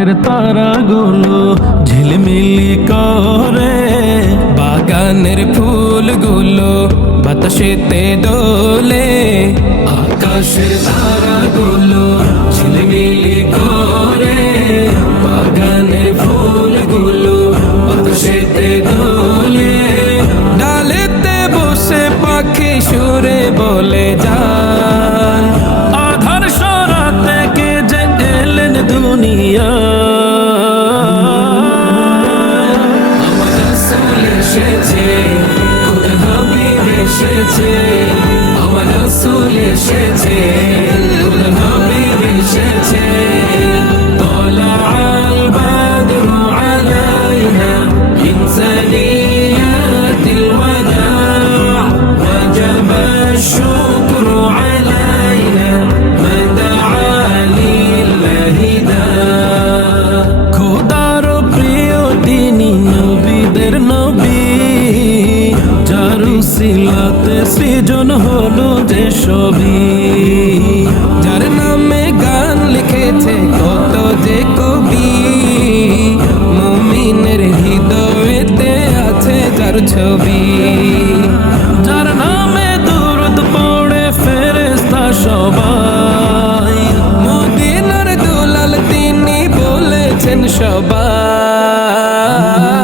আকাশের তারাগুলো ঝিলমিলি করে। বাগানের ফুলগুলো বাতাসেতে দোলে। আকাশের তারাগুলো ঝিলমিলি করে। বাগানের ফুলগুলো বাতাসেতে দোলে। ডালেতে বসে পাখি সুরে বলে যে এলেন এসেছে খুদ হাবিব এসেছে আমার রাসূল এসেছে খুদ হাবিব এসেছে طلع البدر علينا من ثنيات الوداع وجب الشكر যারু সিলাতে সৃজন হলো যে সবই যার নামে গান লিখেছে কত যে কবি। মুমিনের হৃদয়েতে আছে যার ছবি। যার নামে দুরুদ পড়ে ফেরেস্তা সবাই। মদিনার দুলাল তিনি বলেছেন সবাই।